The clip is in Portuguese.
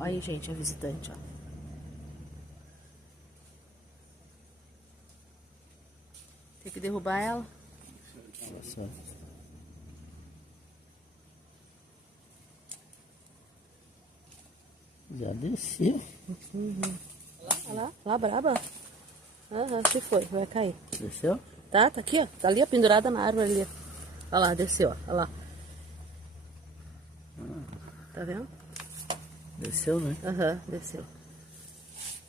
Aí, gente, a visitante, ó. Tem que derrubar ela. Nossa. Já desci. Olha lá, braba. Aham, se foi, vai cair. Desceu? Tá aqui, ó. Tá ali, ó, pendurada na árvore ali. Olha lá, desceu, ó. Olha lá. Tá vendo? Desceu, né? Aham, desceu.